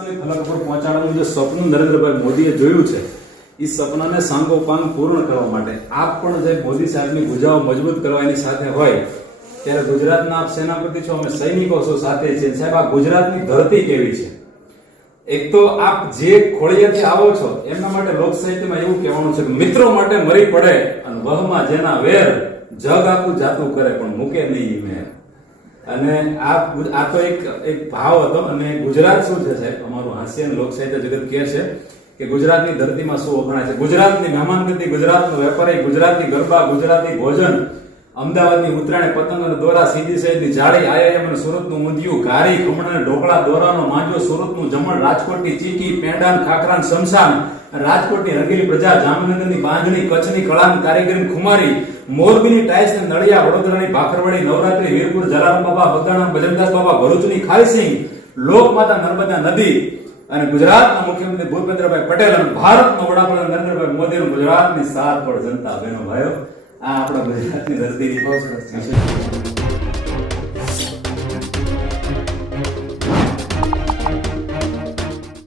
ફલક પર પહોંચાડવાનું જે સપનું નરેન્દ્રભાઈ મોદીએ જોયું છે એ સપનાને સાંગોપાંગ પૂર્ણ કરવા માટે આપ પણ જે મોદી સાહેબની ભુજાઓ મજબૂત કરવાની સાથે હોય ત્યારે ગુજરાતના આપ સેનાપતિ છો, અમે સૈનિકો છો સાથે છે. સાહેબ, આ ગુજરાતની ધરતી કેવી છે? એક તો આપ જે ખોળિયાથી આવો છો એમના માટે લોક સાહિત્યમાં એવું કહેવાનું છે કે મિત્રો માટે મરી પડે અને વહમાં જેના વેર જગ આખું જાતું કરે પણ મૂકે નહીં મેં. અને આ તો એક ભાવ હતો. અને ગુજરાત શું છે સાહેબ, અમારું હાસ્ય લોક સાહિત્ય જગત કહે છે કે ગુજરાતની ધરતીમાં શું વખણાય છે. ગુજરાતની મહેમાનગતિ, ગુજરાતનો વેપારી, ગુજરાતી ગરબા, ગુજરાતી ભોજન, અમદાવાદની ઉત્તરાયણ, પતંગ અને દોરા, સીધી સહિતની જાળી, આઈઆઈએમ અને સુરતનું ઊંધિયું, ઘારી, ખમણ અને ઢોકળા, દોરાનો માંજો, સુરતનું જમણ, રાજકોટની ચીકી, પેંડાન, ખાખરાન, શમશાન, રાજકોટની રંગીલી પ્રજા, જામનગરની બાંધણી, કચ્છની કળાન કારીગરી ખુમારી, મોરબીની ટાઇલ્સ અને નળિયા, વડોદરાની ભાખરવડી, નવરાત્રી, વીરપુર જલારામ બાબા, બગદાણા ભજનદાસ બાબા, ભરૂચની ખારીસિંગ, લોકમાતા નર્મદા નદી અને ગુજરાતના મુખ્યમંત્રી ભૂપેન્દ્રભાઈ પટેલ અને ભારતના વડાપ્રધાન નરેન્દ્રભાઈ મોદી, ગુજરાતની 7 કરોડ જનતા. બહેનો ભાઈઓ, આ આપણા ગુજરાતની ધરતી.